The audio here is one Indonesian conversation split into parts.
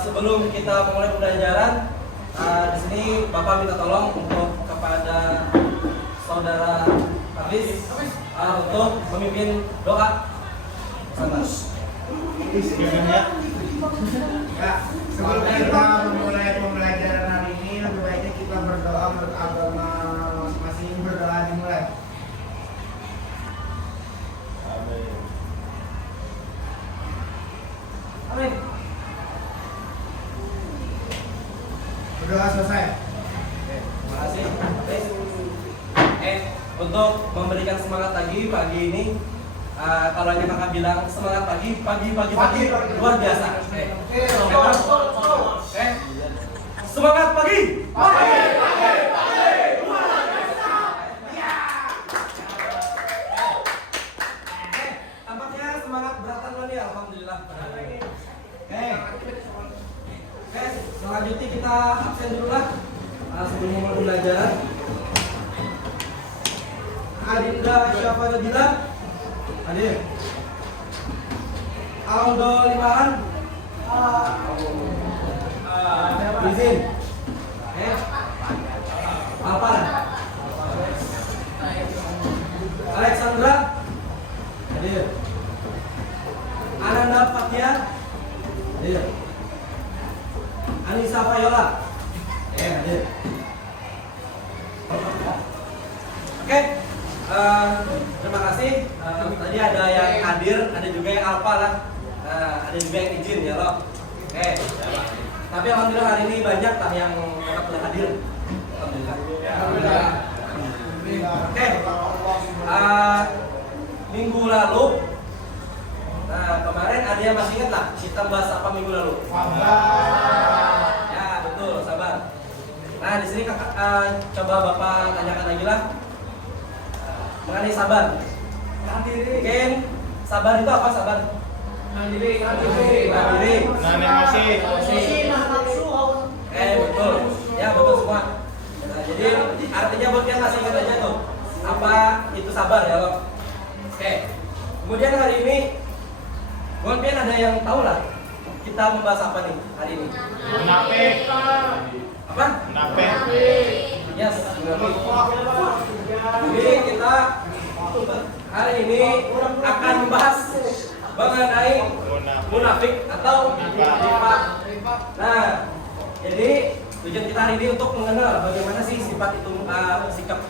Sebelum kita memulai pembelajaran, di sini Bapak minta tolong untuk kepada saudara Hafiz untuk memimpin doa. Ya, sebelum kita memulai pembelajaran hari ini, lebih baiknya kita berdoa menurut agama masing-masing. Berdoa dimulai. Amin. Berdoa selesai. Terima kasih. Untuk memberikan semangat pagi ini, kalau yang kakak bilang semangat pagi luar biasa. Semangat pagi. Tampaknya semangat beratan lo nih, alhamdulillah. Selanjutnya kita absen dulu lah sebelum mulai pembelajaran. Adinda siapa yang bilang? Hadir. Aldo Limaran. Izin. Alpan. Alexandra. Hadir. Ananda Fatia. Hadir. Anissa Fayola. Hadir. Oke. Terima kasih. Tadi ada yang hadir, ada juga yang alfa lah. Ada juga yang izin ya loh. Oke. Tapi alhamdulillah hari ini banyak lah yang telah hadir. Alhamdulillah. Oke. Minggu lalu, kemarin ada yang masih ingat lah kita bahas apa minggu lalu? Ya betul, sabar. Nah di sini kakak coba bapak tanyakan lagi lah mengenai sabar. Mungkin sabar itu apa sabar? Nahan diri. Betul. Ya betul semua. Nah, jadi artinya buat yang masih ingat aja tuh apa itu sabar ya loh. Oke. Kemudian hari ini mungkin ada yang tahu lah kita membahas apa nih hari ini? Munafik. Apa? Munafik. Yes, jadi kita hari ini akan membahas mengenai munafik atau nifaq. Nah, jadi tujuan kita hari ini untuk mengenal bagaimana sih sifat itu, sikap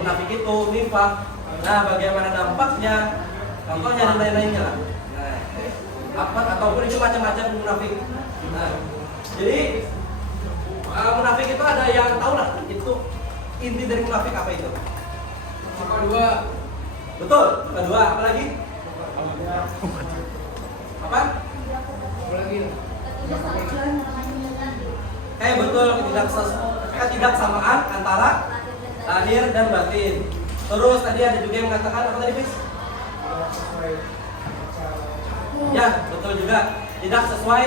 munafik itu, nifaq. Nah, bagaimana dampaknya, contohnya dan lain-lainnya lah. Nah, apa ataupun itu macam-macam munafik. Nah, jadi munafik itu ada yang tahu lah itu inti dari munafik apa itu? Kedua. Betul, kedua apa lagi? Apa? Betul, ketidaksamaan antara lahir dan batin. Terus tadi ada juga yang mengatakan apa tadi, Bis? Ya, betul juga. Tidak sesuai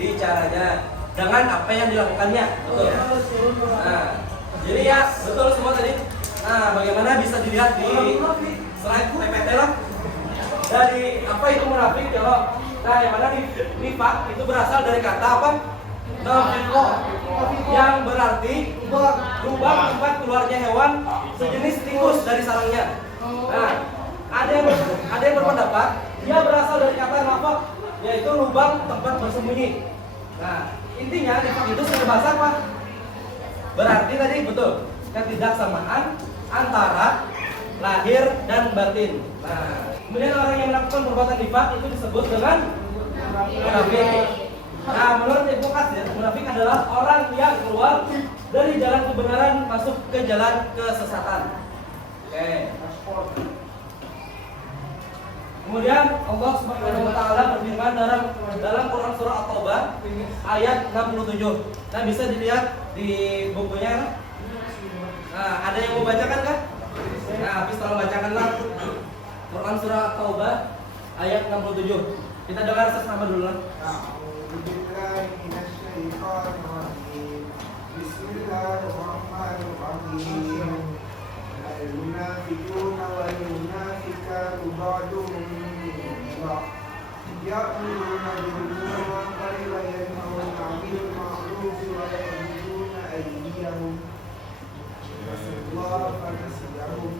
bicaranya dengan apa yang dilakukannya. Betul. Nah, jadi ya betul semua tadi. Nah, bagaimana bisa dilihat di slide PPT lah. Dari apa itu munafik ya loh. Nah, yang mana nifaq itu berasal dari kata apa? Nafiqah, yang berarti lubang tempat keluarnya hewan sejenis tikus dari sarangnya. Nah, ada yang berpendapat dia berasal dari kata nafaq, yaitu lubang tempat bersembunyi. Nah, intinya nifaq itu sebagai bahasa apa? Berarti tadi betul ketidaksamaan antara lahir dan batin. Nah, kemudian orang yang melakukan perbuatan nifaq itu disebut dengan munafik. Nah, menurut Ibnu Katsir, munafik adalah orang yang keluar dari jalan kebenaran masuk ke jalan kesesatan. Oke. Kemudian Allah Subhanahu wa taala berfirman dalam Quran surah At-Taubah ayat 67. Nah, bisa dilihat di bukunya. Nah, ada yang mau bacakan kah? Nah, habis tolong bacakanlah Quran surah At-Taubah ayat 67. Kita dengar sesama dulu lah. Bismillahirrahmanirrahim. المنافقون والمنافقات بعضهم من بعض يأمرون بالمنكر وينهون عن المعروف ويقبضون أيديهم نسوا الله فنسيهم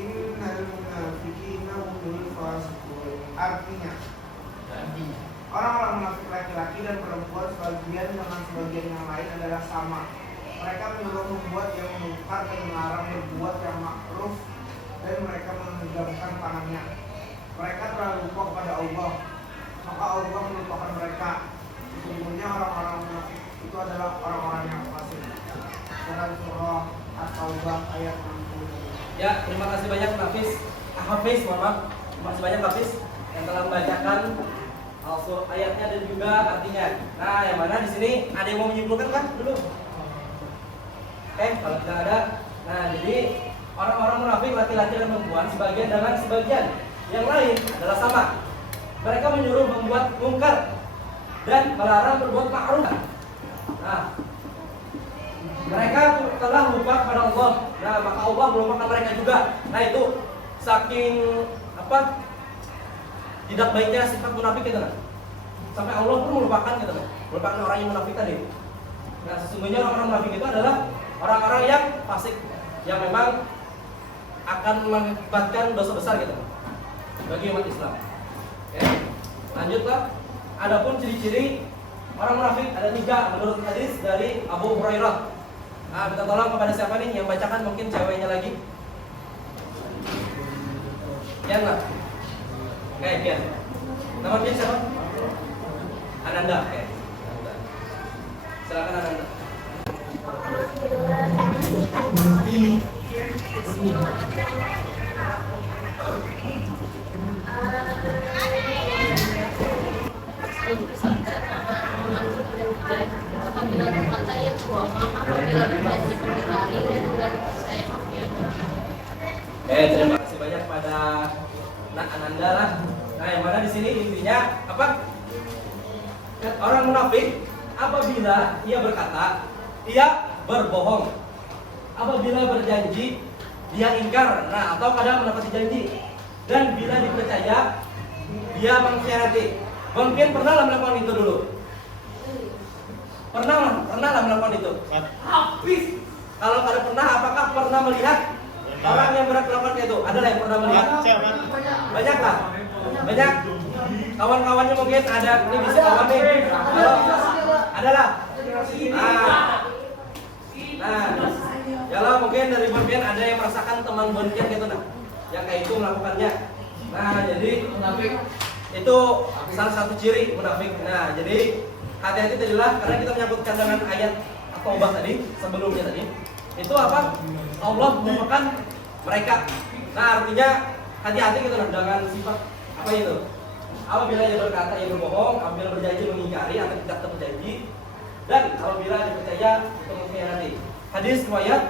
إن المنافقين هم الفاسقون. Artinya orang-orang munafik laki-laki dan perempuan sebagian dengan sebagian yang lain adalah sama. Mereka menyuruh membuat yang mungkar dan melarang berbuat yang makruf, dan mereka menegakkan tangannya. Mereka terlalu lupa kepada Allah, maka Allah melupakan mereka. Sesungguhnya orang-orang munafik itu adalah orang-orang yang fasik. Dalam surah At-Taubah ayat 60. Ya, terima kasih banyak Hafiz. Terima kasih banyak Hafiz yang telah membacakan ayatnya dan juga artinya. Nah, yang mana di sini ada yang mau menyimpulkan kan dulu? Kalau tidak ada, nah jadi orang-orang munafik laki-laki dan perempuan sebagian dengan sebagian yang lain adalah sama. Mereka menyuruh membuat mungkar dan melarang berbuat ma'ruf. Nah, mereka telah lupa kepada Allah. Nah, maka Allah melupakan mereka juga. Nah, itu saking tidak baiknya sifat munafik gitu nah. Sampai Allah pun melupakan gitu nah. Melupakan orang yang munafik tadi. Nah, sesungguhnya orang-orang munafik itu adalah orang-orang yang fasik, yang memang akan mengakibatkan dosa besar gitu bagi umat Islam. Oke, lanjutlah. Adapun ciri-ciri orang munafik ada 3 menurut hadis dari Abu Hurairah. Nah, kita tolong kepada siapa nih yang bacakan, mungkin ceweknya lagi. Kian lah. Oke, Kian. Nama Kian siapa? Ananda. Oke. Silakan Ananda. Terima kasih banyak pada Nak Ananda lah. Nah, yang mana di sini intinya apa? Orang munafik apabila ia berkata, ia berbohong. Apabila berjanji, dia ingkar. Nah, atau kadang menepati janji. Dan bila dipercaya, dia mengkhianati. Mungkin pernah melakukan itu dulu. Pernah melakukan itu. Habis. Kalau kada pernah, apakah pernah melihat orang yang melakukan itu? Adalah yang pernah melihat? Banyak lah. Banyak. Kawan-kawannya mungkin ada. Ini bisa kawan nih. Adalah. Nah, kalau mungkin dari Bonkian ada yang merasakan teman Bonkian gitu nah, yang kayak itu melakukannya. Nah, jadi munafik itu salah satu ciri munafik. Nah, jadi hati-hati tadilah karena kita menyangkutkan dengan ayat At-Taubah tadi sebelumnya tadi. Itu apa? Allah melupakan mereka. Nah, artinya hati-hati gitu nah dengan sifat apa itu? Apabila ia berkata ia berbohong, apabila berjanji mengingkari atau tidak berjanji, dan apabila dipercaya itu mengkhianati. Hadis riwayat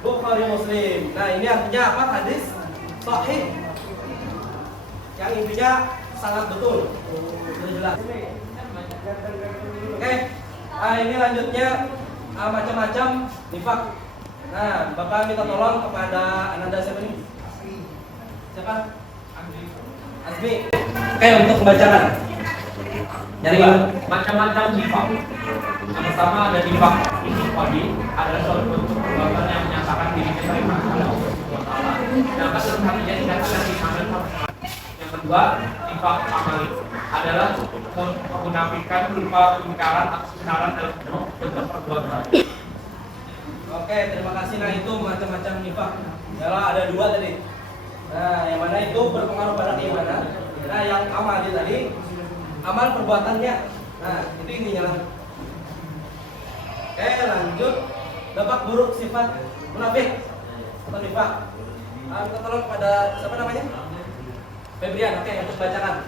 Bukhari Muslim. Nah, ini artinya apa? Hadis sahih yang intinya sangat betul. Sudah jelas. Oke. Nah, ini lanjutnya macam-macam nifak. Nah, Bapak minta tolong kepada Ananda siapa nih? Siapa? Azmi. Oke, untuk pembacaan. Jadi macam-macam nifak. Yang pertama ada nifak itikadi, adalah suatu bentuk perbuatan yang menyatakan diri kita iman kepada Allah SWT. Dan dalam hatinya dikatakan iman dan perbuatan. Yang kedua, nifak amali adalah kemunafikan berupa pengingkaran atas kebenaran dalam bentuk perbuatan. Oke, terima kasih. Nah, itu macam-macam nifak. Yalah, ada 2 tadi. Nah, yang mana itu berpengaruh pada keimanan. Nah, yang amali tadi amal perbuatannya. Nah, itu intinya lah. Oke, lanjut. Dampak buruk sifat munafik atau nifak. Kita tolong kepada siapa namanya? Febrian, oke, untuk bacakan.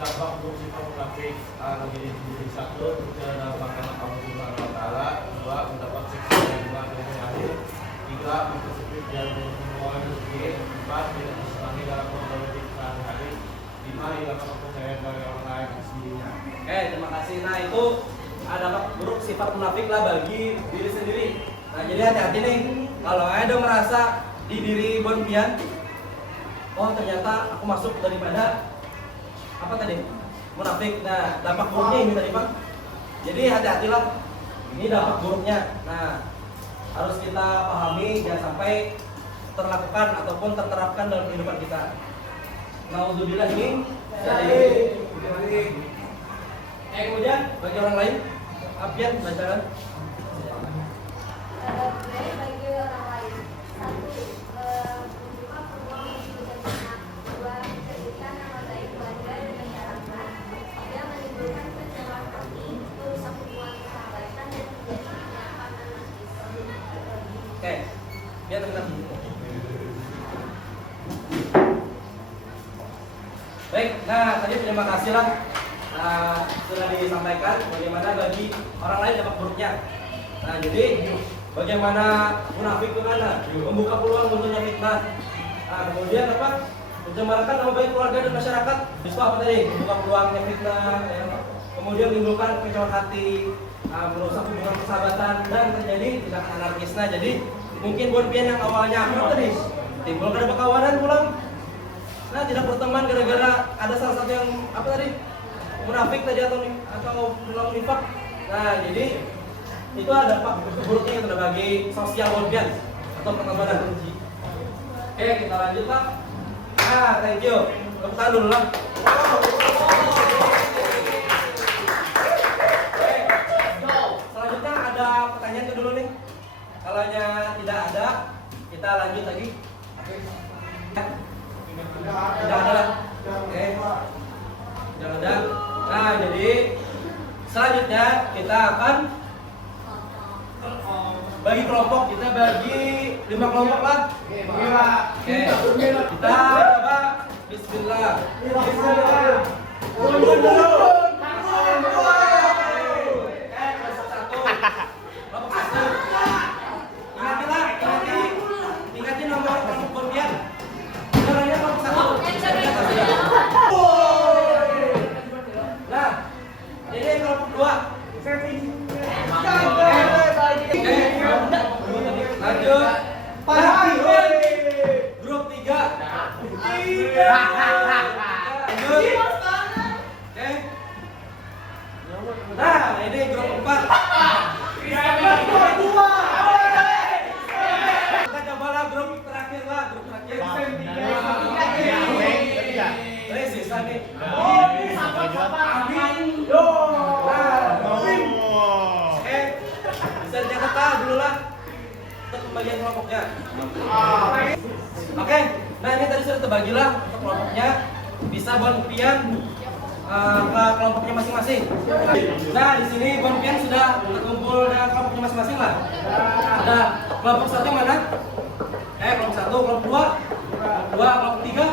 Dampak buruk sifat munafik menjadi diri satu, melakukan Allah Subhanahu wa taala, dua mendapat siksa yang berat dari akhir, tiga mempersempit jalan pengeluaran rezeki, empat tidak disenangi dalam politik sehari-hari, lima hilangkan kepercayaan dari orang lain sendirinya. Oke, terima kasih. Nah, itu ada dampak buruk sifat munafik lah bagi diri sendiri. Nah, jadi hati-hati nih kalau ada merasa di diri Bon Pian, oh ternyata aku masuk daripada apa tadi? Munafik. Nah, dampak buruknya ini tadi, Pak. Jadi hati-hatilah. Ini dampak buruknya. Nah, harus kita pahami jangan sampai terlakukan ataupun terterapkan dalam kehidupan kita. Nauzubillah ini kemudian bagi orang lain, Apian bacakan. Bagi orang lain, satu, membuka peluang untuk bersenang, dua, menjadikan nama baik keluarga dan masyarakat, tiga, menimbulkan pencemaran hati, merusak hubungan persahabatan dan menjadi kenyataan anarkis. Oke, biar terkenal. Baik, nah tadi terima kasih lah sudah disampaikan bagaimana bagi orang lain dampak buruknya. Nah jadi bagaimana munafik itu mana membuka peluang munculnya fitnah. Nah kemudian apa? Mencemarkan nama baik keluarga dan masyarakat. Itu apa tadi? Membuka peluangnya fitnah. Ya. Kemudian menimbulkan kekecewaan hati, merusak hubungan persahabatan dan terjadi tindakan anarkis. Nah jadi mungkin Bon Pian yang awalnya apa tadi? Timbul karena perkawanan pulang. Nah tidak berteman gara-gara ada salah satu yang apa tadi? Munafik tadi atau pulang nifak. Nah jadi itu ada dampak buruknya yang sudah bagi sosial Bon Pian atau pertemanan. Oke kita lanjut Pak. Nah thank you. Tepuk tangan dulu lah. Selanjutnya ada pertanyaan itu dulu nih. Kalau tidak ada, kita lanjut lagi. Tidak ada. Oke. Tidak ada. Nah, jadi selanjutnya kita akan bagi kelompok. Kita bagi 5 kelompok lah. Oke. Kita coba Bismillah. Bismillah. Ingatin nomor kelompok Bon Pian. Nomornya kelompok 1. Nah, ini kelompok 2. Lanjut. Grup 3. Lanjut. Oke. Nah, ini grup 4. Kita cobalah grup terakhir lah, grup terakhir. Ini sisa nih. Bisa dicatat dulu lah untuk pembagian kelompoknya. Oke, nah ini tadi sudah terbagi lah untuk kelompoknya. Bisa Bon Pian ke kelompoknya masing-masing. Nah di sini Bon Pian sudah terkumpul dengan kelompoknya masing-masing lah. Ada kelompok 1 mana? Kelompok 1, kelompok 2, kelompok 3,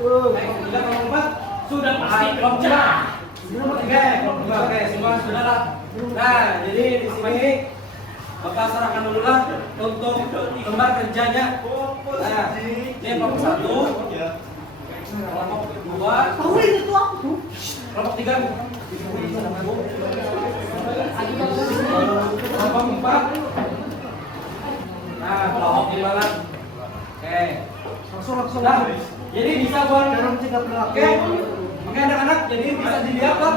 kelompok 3, kelompok 4. Sudah pasti kelompok 5. Kelompok 5, oke semua sudah lah. Nah jadi di sini Bapak serahkan dulu lah untuk lembar kerjanya. Nah ini kelompok 1, kelompok 2, kelompok 3, kelompok 4. Nah kelompok 5 lah. Oke. Langsung. Nah, jadi bisa buat Oke anak-anak, jadi bisa dilihat lah.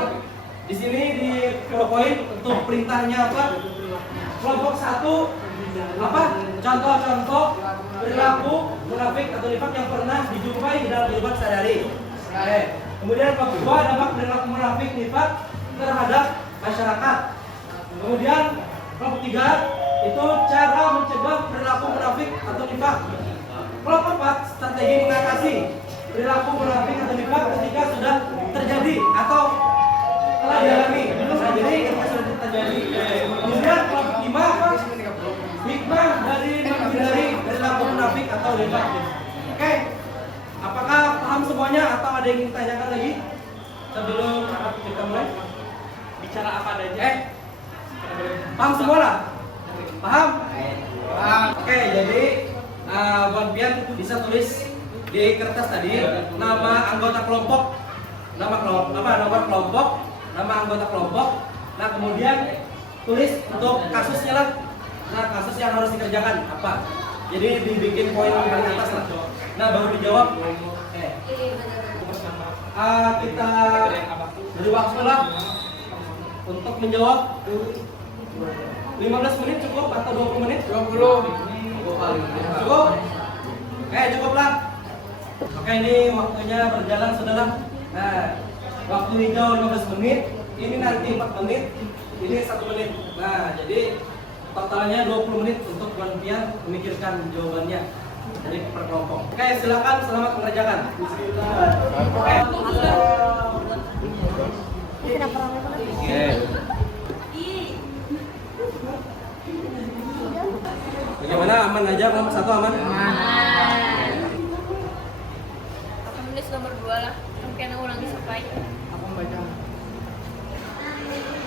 Di sini di poin untuk perintahnya apa? Kelompok 1 apa? Contoh-contoh perilaku munafik atau nifak yang pernah dijumpai di dalam kehidupan sehari-hari. Oke. Kemudian kelompok 2 dampak perilaku munafik nifak terhadap masyarakat. Kemudian kelompok 3 itu cara mencegah perilaku munafik atau nifak. Kelompok 4 strategi mengatasi perilaku munafik atau nifak ketika sudah terjadi atau telah dialami. Nah, jadi ketika sudah terjadi. Kemudian kelompok 5 hikmah dari menghindari perilaku munafik atau nifak. Oke, apakah paham semuanya? semuanya atau ada yang ingin ditanyakan lagi sebelum kita mulai? Bicara apa adanya. Paham semua lah? Paham? Paham. Oke, jadi Buan Pian bisa tulis di kertas tadi nama anggota kelompok, nama kelompok, nama anggota kelompok. Nah kemudian tulis untuk kasusnya lah. Nah kasus yang harus dikerjakan apa? Jadi dibikin poin paling atas lah. Nah baru dijawab. Oke. Kita beri waktu lah untuk menjawab. 15 menit cukup atau 20 menit? 20. Cukup? Oke, cukup lah. Oke, ini waktunya berjalan saudara. Nah, waktu hijau 15 menit, ini nanti 4 menit, ini 1 menit. Nah, jadi totalnya 20 menit untuk Buan Pian memikirkan jawabannya. Jadi per kelompok. Oke, silakan selamat mengerjakan. Bismillah. Oke. Bagaimana, aman aja? Nomor 1 aman? Aku nulis nomor 2 lah. Mungkin aku ulangi sampai.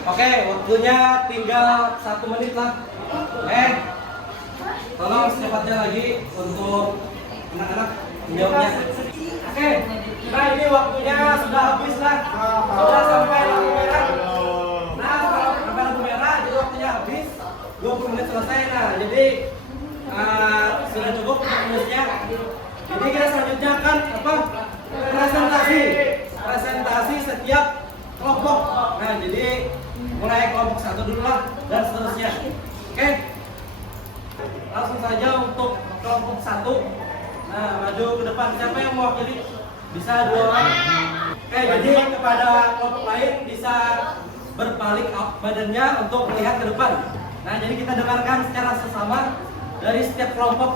Oke, waktunya tinggal 1 menit lah. Tolong secepatnya lagi untuk anak-anak menjawabnya. Oke, nah ini waktunya sudah habis lah. Sudah sampai lampu merah. Nah, kalau sampai lampu merah, jadi waktunya habis. 20 menit selesai. Nah, jadi sudah cukup menulisnya. Jadi kita selanjutnya akan apa? Presentasi setiap kelompok. Nah, jadi mulai kelompok 1 dulu lah dan seterusnya. Oke. Langsung saja untuk kelompok 1. Nah, maju ke depan. Siapa yang mewakili? Bisa 2 orang. Oke, jadi kepada kelompok lain bisa berbalik badannya untuk melihat ke depan. Nah, jadi kita dengarkan secara sesama dari setiap kelompok.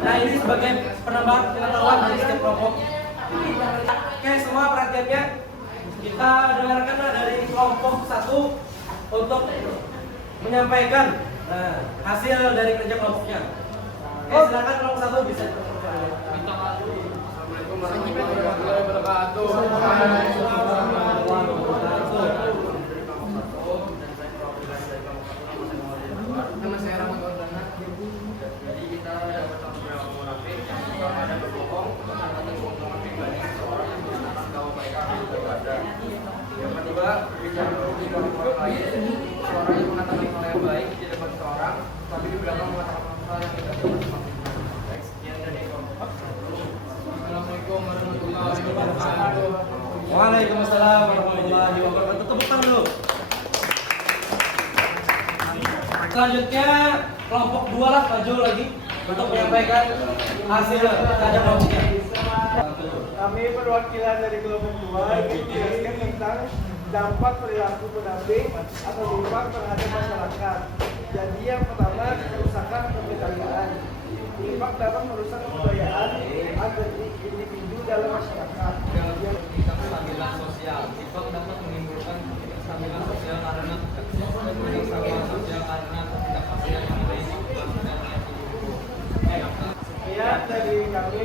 Nah, ini sebagai penambahan pengetahuan dari setiap kelompok. Oke, semua perhatiannya kita dengarkan dari kelompok 1 untuk menyampaikan hasil dari kerja kelompoknya. Oke, silakan kelompok 1 bisa. Assalamualaikum warahmatullahi wabarakatuh. Nama saya Rahmat Wardana. Jadi kita dapat beberapa munafik yang ada berbohong atau keuntungan pribadi seseorang yang menggunakan kaum mereka yang ada. Yang kedua, bicara di orang lain, seorang yang mengatakan hal yang baik di depan seorang, tapi di belakang mengatakan hal yang tidak baik. Sekian dari kelompok. Assalamualaikum warahmatullahi wabarakatuh. Waalaikumsalam warahmatullahi wabarakatuh. Tepuk tangan dulu. Selanjutnya kelompok 2 lah maju lagi untuk menyampaikan hasil kerja kelompoknya. Kami perwakilan dari kelompok 2 ingin menjelaskan tentang dampak perilaku pendamping atau dampak terhadap masyarakat. Jadi yang pertama, kerusakan kepercayaan. Dampak dapat merusak kepercayaan antar individu dalam masyarakat. Kestabilan sosial. Dampak dapat menimbulkan kestabilan sosial karena kestabilan sosial karena ketidakpastian nilai Sekian dari kami.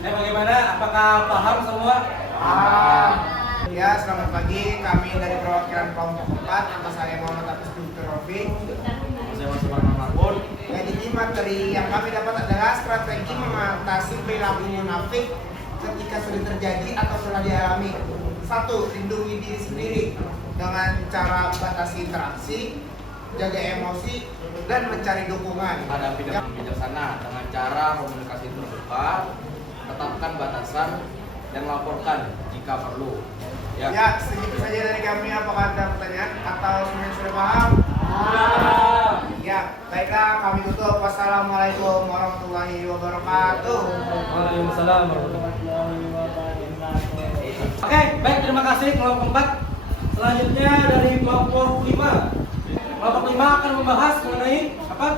Bagaimana? Apakah paham semua? Ya, selamat pagi. Kami dari perwakilan kelompok 4. Nama saya Muhammad Hafiz Dr. Rofi. Saya masih pernah marbon. Jadi materi yang kami dapat adalah strategi mengatasi perilaku munafik ketika sudah terjadi atau telah dialami. 1. Lindungi diri sendiri dengan cara batasi interaksi, jaga emosi, dan mencari dukungan. Hadapi dengan bijaksana dengan cara komunikasi terbuka, tetapkan batasan, dan laporkan jika perlu. Ya, segitu saja dari kami. Apakah ada pertanyaan atau semuanya sudah paham? Ya, baiklah, kami tutup. Wassalamualaikum warahmatullahi wabarakatuh. Waalaikumsalam warahmatullahi wabarakatuh. Oke, baik, terima kasih kelompok 4. Selanjutnya dari kelompok 5. Kelompok 5 akan membahas mengenai apa?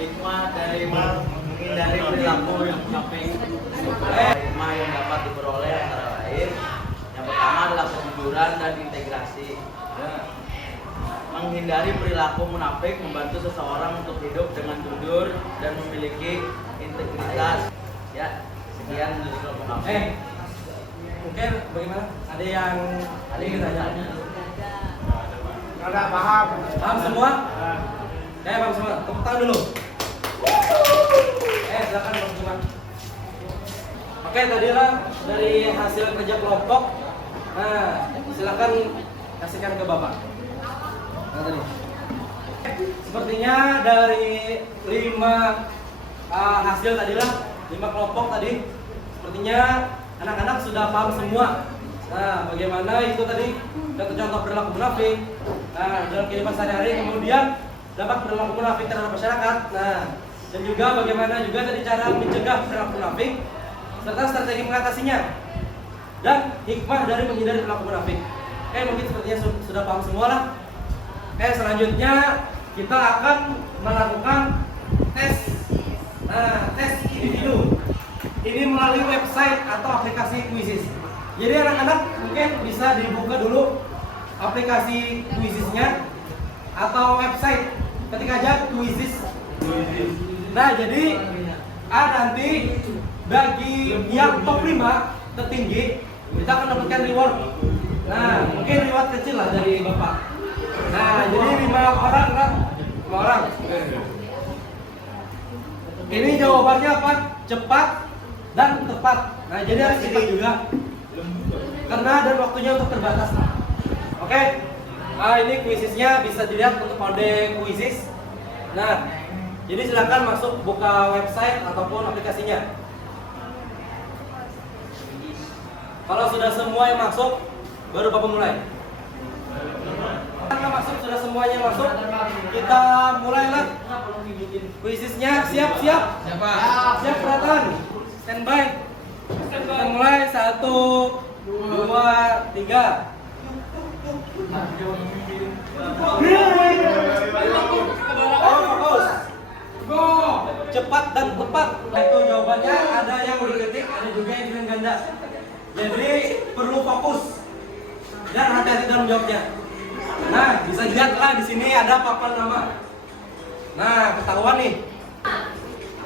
Hikmah dari menghindari perilaku yang munafik. Hikmah yang dapat diperoleh antara lain yang pertama adalah kejujuran dan integrasi. Menghindari perilaku munafik membantu seseorang untuk hidup dengan jujur dan memiliki integritas. Ya, sekian dari kelompok munafik. Mungkin bagaimana? Ada yang tanya? Nggak paham. Paham semua? Paham semua. Tepuk tangan dulu. Silakan Bang Juman. Oke, tadilah dari hasil kerja kelompok. Nah, silakan kasihkan ke Bapak. Nah, tadi. Sepertinya dari 5 hasil tadilah 5 kelompok tadi. Sepertinya anak-anak sudah paham semua. Nah, bagaimana itu tadi contoh perilaku munafik. Nah, dalam kehidupan sehari-hari, kemudian dampak perilaku munafik terhadap masyarakat. Nah, dan juga bagaimana juga tadi cara mencegah perilaku munafik serta strategi mengatasinya dan hikmah dari menghindari perilaku munafik. Oke, mungkin sepertinya sudah paham semua lah. Oke, selanjutnya kita akan melakukan tes. Nah, tes individu. Ini melalui website atau aplikasi Quizizz. Jadi anak-anak mungkin bisa dibuka dulu aplikasi Quizizz-nya atau website. Ketik aja Quizizz. Nah, jadi nanti bagi yang top 5 tertinggi kita akan dapatkan reward. Nah, mungkin reward kecil lah dari Bapak. Nah, jadi 5 orang kan? 5 orang. Ini jawabannya apa? Cepat dan tepat. Nah, jadi harus cepat juga. Karena dan waktunya untuk terbatas. Oke. Nah, ini Quizizz-nya bisa dilihat untuk kode Quizizz. Nah, jadi silakan masuk buka website ataupun aplikasinya. Kalau sudah semua yang masuk, baru Bapak mulai. Karena masuk sudah semuanya masuk, kita mulailah. Quizizz-nya siap-siap. Siap perhatian. Standby. Kita mulai 1, 2, 3. Cepat dan tepat. Itu jawabannya, ada yang diketik, ada juga yang dengan ganda. Jadi perlu fokus dan hati-hati dalam jawabnya. Nah, bisa lihatlah di sini ada papan nama. Nah, ketahuan nih.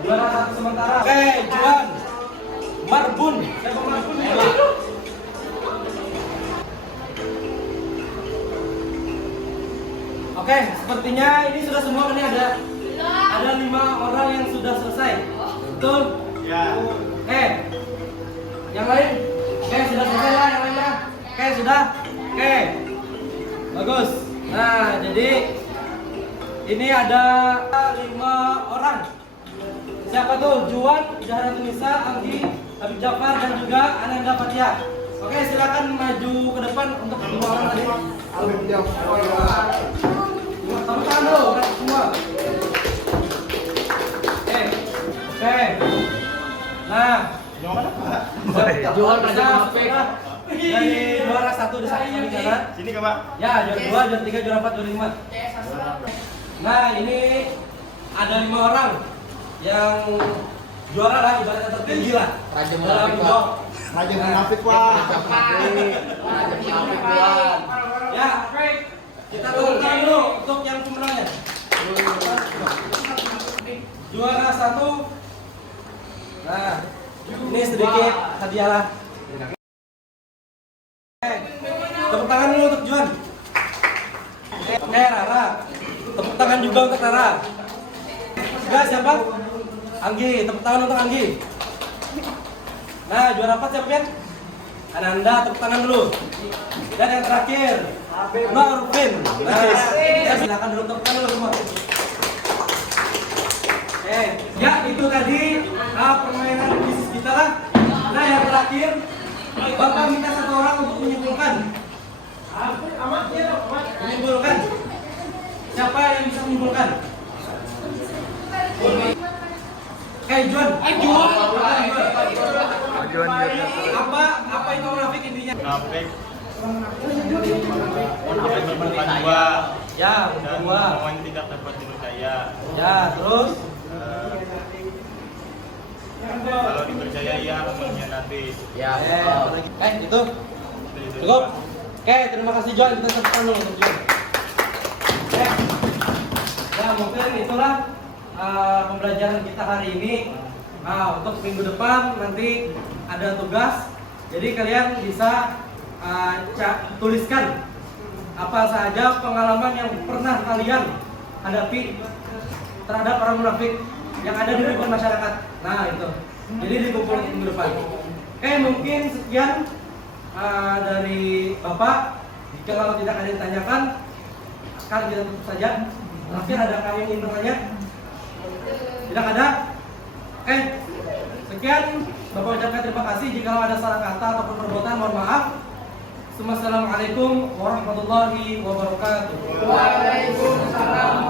Juara 1 sementara. Oke, Juan. Marbun. Siapa Marbun? Oke, sepertinya ini sudah semua kan ada 5 orang yang sudah selesai. Betul? Ya. Oke. Yang lain? Oke, sudah selesai lah yang lainnya. Oke, sudah. Oke. Bagus. Nah, jadi ini ada 5 orang. Siapa tuh? Juan, Zahra Tunisa, Anggi, Habib Jafar dan juga Ananda Fatia. Oke, silakan maju ke depan untuk 2 orang tadi. Habib Jafar. Tepuk tangan dulu, semua. Oke. Nah, Jual Raja Munafik. dari juara 1 di sana. Sini Kak, Pak. Ya, juara 2, juara 3, juara 4, juara 5. Nah, ini ada 5 orang yang juara lah, ibaratnya tertinggi lah. Raja Dalam Munafik, Pak. blog. Raja Munafik, Pak. Ya, kita tunggu dulu untuk yang pemenangnya. Juara 1. Nah, ini sedikit hadiah lah. Tepuk tangan dulu untuk Juan. Oke, Rara. Tepuk tangan juga untuk Rara. Sudah siapa? Anggi. Tepuk tangan untuk Anggi. Nah, juara 4 siapa, Pian? Ananda, tepuk tangan dulu. Dan yang terakhir, Norvin. Nah, ya, silakan dulu tepuk tangan dulu semua. Ya itu tadi permainan bisnis kita lah. Nah, yang terakhir, Bapak minta 1 orang untuk menyimpulkan. Menyimpulkan. Siapa yang bisa menyimpulkan? Oke, Juan. Apa itu munafik intinya? Munafik merupakan dua Ya, dan kedua. omongan tidak dapat dipercaya. Ya, terus Kalau dipercaya ia akan mengkhianati. Ya, itu cukup. Oke, terima kasih John. Kita tepuk dulu untuk John. Oke. Ya, mungkin itulah pembelajaran kita hari ini. Nah, untuk minggu depan nanti ada tugas. Jadi kalian bisa tuliskan apa saja pengalaman yang pernah kalian hadapi terhadap orang munafik yang ada di lingkungan masyarakat. Nah, itu. Jadi dikumpulkan minggu depan. Oke, mungkin sekian dari Bapak. Jika kalau tidak ada yang ditanyakan, akan kita tutup saja. Terakhir, adakah yang ingin bertanya? Tidak ada? Oke, sekian. Bapak ucapkan terima kasih. Jika ada salah kata ataupun perbuatan, mohon maaf. Assalamualaikum warahmatullahi wabarakatuh. Waalaikumsalam